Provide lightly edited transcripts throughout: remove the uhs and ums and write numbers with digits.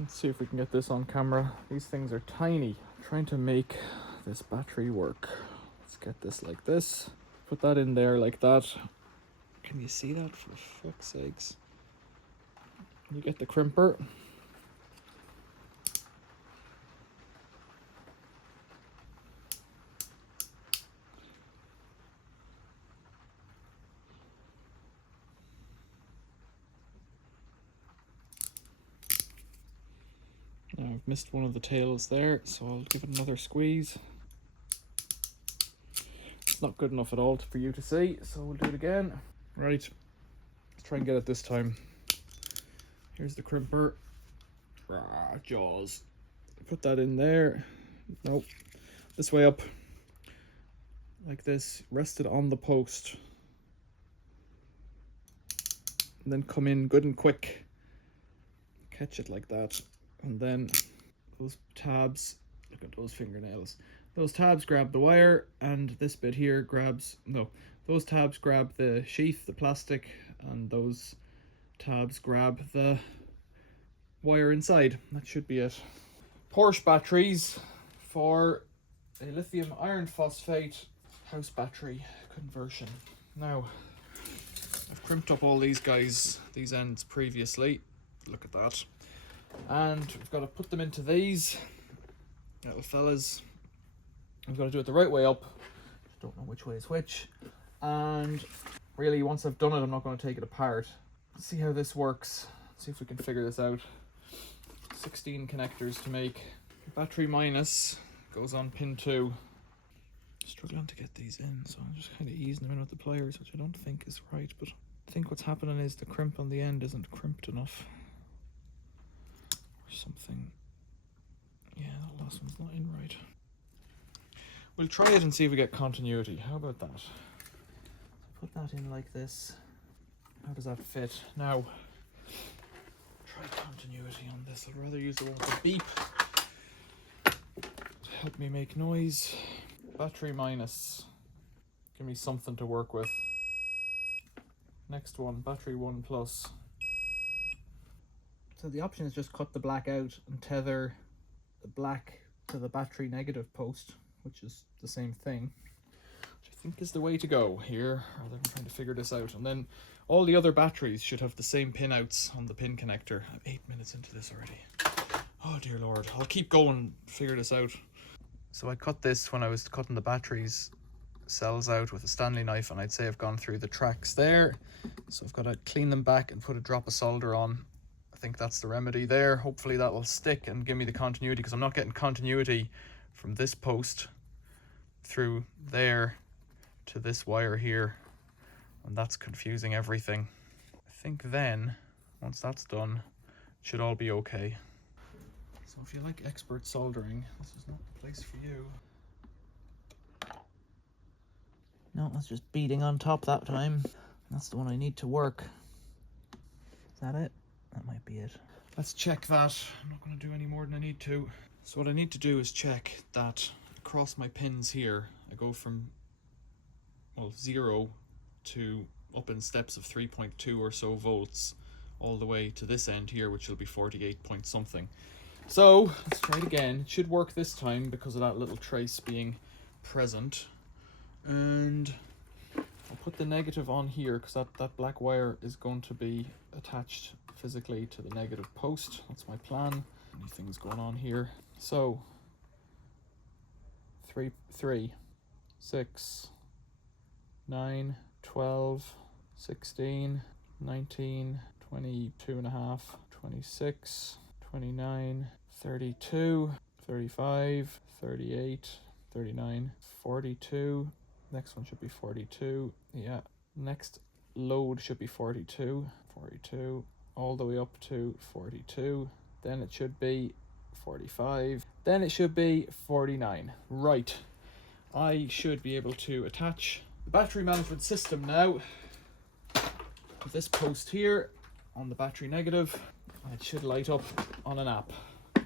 Let's see if we can get this on camera. These things are tiny. I'm trying to make this battery work. Let's get this like this. Put that in there like that. Can you see that, for fuck's sakes? You get the crimper. Now I've missed one of the tails there, so I'll give it another squeeze. It's not good enough at all for you to see, so we'll do it again. Right, let's try and get it this time. Here's the crimper. Jaws. Put that in there. Nope. This way up. Like this. Rest it on the post. And then come in good and quick. Catch it like that. And then those tabs, look at those fingernails. Those tabs grab the wire, and this bit here grabs, no, those tabs grab the sheath, the plastic, and those tabs grab the wire inside. That should be it. Porsche batteries for a lithium iron phosphate house battery conversion. Now, I've crimped up all these guys, these ends previously. Look at that. And we've got to put them into these little fellas. I've got to do it the right way up. Don't know which way is which. And really, once I've done it, I'm not going to take it apart. Let's see how this works. See if we can figure this out. 16 connectors to make. Battery minus goes on pin 2. Struggling to get these in, so I'm just kind of easing them in with the pliers, which I don't think is right, but I think what's happening is the crimp on the end isn't crimped enough. Or something. Yeah, that last one's not in right. We'll try it and see if we get continuity. How about that? Put that in like this. How does that fit? Now, try continuity on this. I'd rather use the one with the beep to help me make noise. Battery minus. Give me something to work with. Next one, battery 1 plus. So the option is just cut the black out and tether the black to the battery negative post, which is the same thing, which I think is the way to go here, rather than trying to figure this out. And then all the other batteries should have the same pin outs on the pin connector. I'm 8 minutes into this already. Oh dear Lord, I'll keep going, figure this out. So I cut this when I was cutting the batteries cells out with a Stanley knife, and I'd say I've gone through the tracks there. So I've got to clean them back and put a drop of solder on. I think that's the remedy there. Hopefully that will stick and give me the continuity, because I'm not getting continuity from this post through there to this wire here, and that's confusing everything. I think then, once that's done, it should all be okay. So if you like expert soldering, this is not the place for you. No, that's just beading on top that time. That's the one I need to work. Is that it? That might be it. Let's check that. I'm not going to do any more than I need to. So what I need to do is check that across my pins here, I go from, well, 0 to up in steps of 3.2 or so volts, all the way to this end here, which will be 48 point something. So let's try it again. It should work this time because of that little trace being present. And I'll put the negative on here because that black wire is going to be attached physically to the negative post. That's my plan. Anything's going on here. So 3, 6, 9, 12, 16, 19, 22 and a half, 26, 29, 32, 35, 38, 39, 42. Next one should be 42. Yeah. Next load should be 42. 42. All the way up to 42. Then it should be 45. Then it should be 49. Right. I should be able to attach the battery management system now to this post here on the battery negative. It should light up on an app. It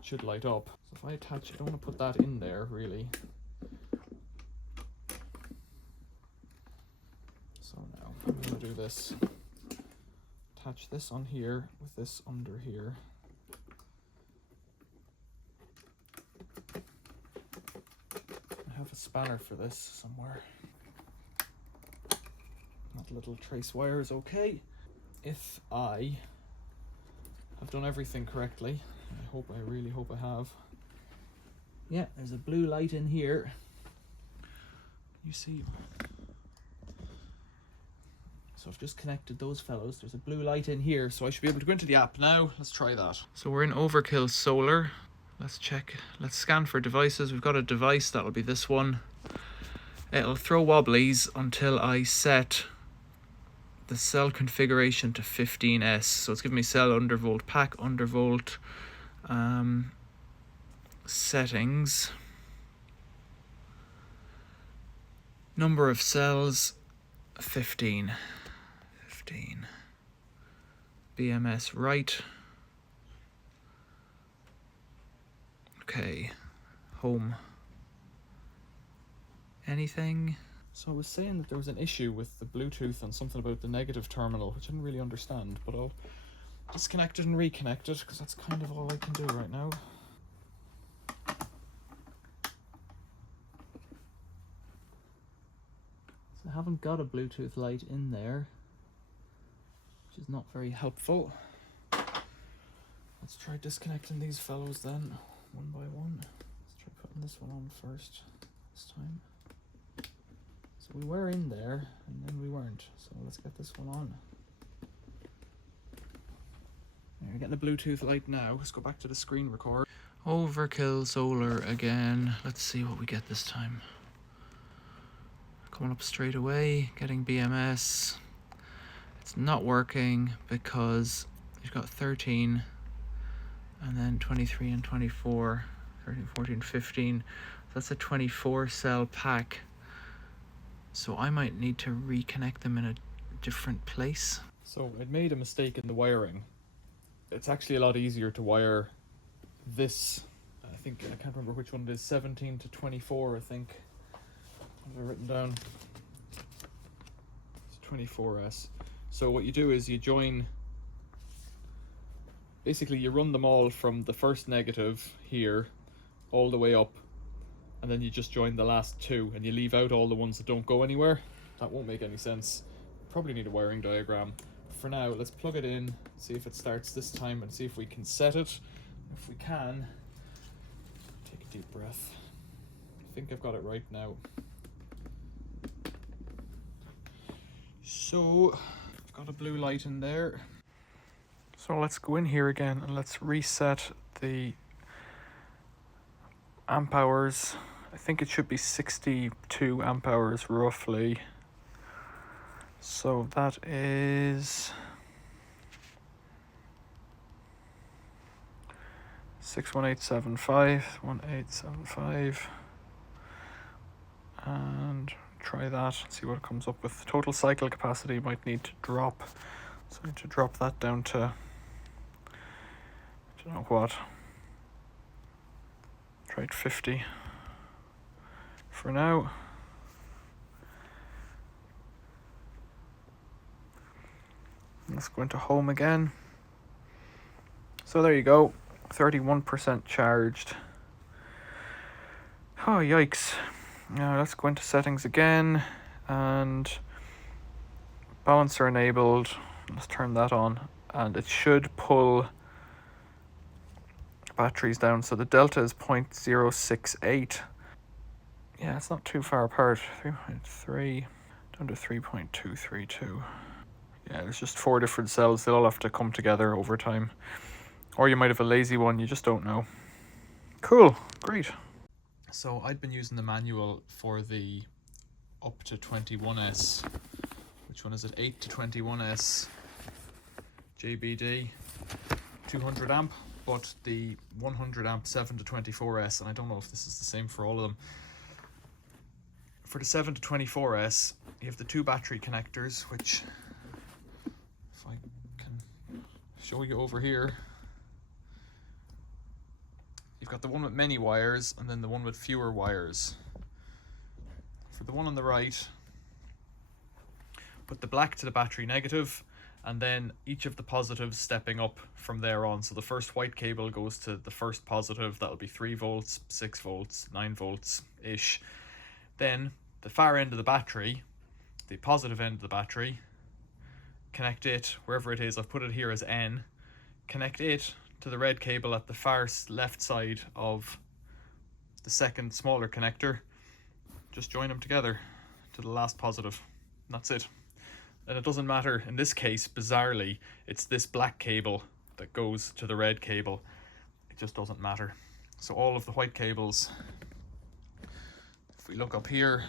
should light up. So if I attach, I don't want to put that in there really. So now I'm going to do this. Attach this on here with this under here. a spanner for this somewhere. That little trace wire is okay. If I have done everything correctly, I really hope I have. Yeah, there's a blue light in here. You see. So I've just connected those fellows. There's a blue light in here, so I should be able to go into the app now. Let's try that. So we're in Overkill Solar. Let's check. Let's scan for devices. We've got a device, that'll be this one. It'll throw wobblies until I set the cell configuration to 15S. So it's giving me cell undervolt, pack undervolt, settings, number of cells, 15. BMS right. Okay, home. Anything? So I was saying that there was an issue with the Bluetooth and something about the negative terminal, which I didn't really understand, but I'll disconnect it and reconnect it because that's kind of all I can do right now. So I haven't got a Bluetooth light in there, which is not very helpful. Let's try disconnecting these fellows then, one by one. Let's try putting this one on first this time. So we were in there, and then we weren't. So let's get this one on. We're getting a Bluetooth light now. Let's go back to the screen record. Overkill Solar again. Let's see what we get this time. Coming up straight away, getting BMS. It's not working because you've got 13 and then 23 and 24, 13, 14, 15. That's a 24 cell pack. So I might need to reconnect them in a different place. So I'd made a mistake in the wiring. It's actually a lot easier to wire this. I can't remember which one it is, 17 to 24, I think. What have I written down? It's 24S. So what you do is you join, basically you run them all from the first negative here all the way up, and then you just join the last two and you leave out all the ones that don't go anywhere. That won't make any sense. Probably need a wiring diagram. For now, let's plug it in, see if it starts this time and see if we can set it. If we can, take a deep breath. I think I've got it right now. So I've got a blue light in there. So let's go in here again and let's reset the amp hours. I think it should be 62 amp hours roughly. So that is 61875, 1875, and try that, see what it comes up with. Total cycle capacity might need to drop, so I need to drop that down to, I don't know what, tried 50 for now. Let's go into home again. So there you go, 31% charged. Oh, yikes. Now let's go into settings again and balancer enabled. Let's turn that on and it should pull batteries down. So the delta is 0.068. Yeah, it's not too far apart. 3.3 down to 3.232. Yeah, there's just 4 different cells. They'll all have to come together over time. Or you might have a lazy one, you just don't know. Cool, great. So I'd been using the manual for the up to 21S. Which one is it? 8 to 21S JBD 200 amp, but the 100 amp 7 to 24S, and I don't know if this is the same for all of them. For the 7 to 24S, you have the 2 battery connectors, which, if I can show you over here, you've got the one with many wires and then the one with fewer wires. For the one on the right, put the black to the battery negative, and then each of the positives stepping up from there on. So the first white cable goes to the first positive, that'll be 3 volts, 6 volts, 9 volts ish. Then the far end of the battery, the positive end of the battery, connect it wherever it is. I've put it here as N. Connect it to the red cable at the far left side of the second smaller connector. Just join them together to the last positive. And that's it. And it doesn't matter, in this case, bizarrely, it's this black cable that goes to the red cable. It just doesn't matter. So all of the white cables, if we look up here,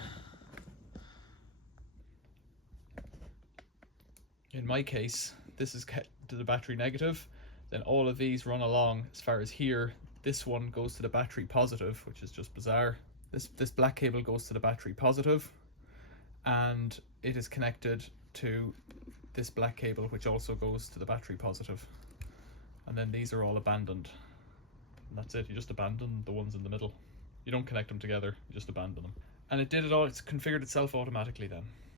in my case, this is to the battery negative, then all of these run along as far as here. This one goes to the battery positive, which is just bizarre. This black cable goes to the battery positive, and it is connected to this black cable, which also goes to the battery positive. And then these are all abandoned. And that's it, you just abandon the ones in the middle. You don't connect them together, you just abandon them. And it did it all, it's configured itself automatically then.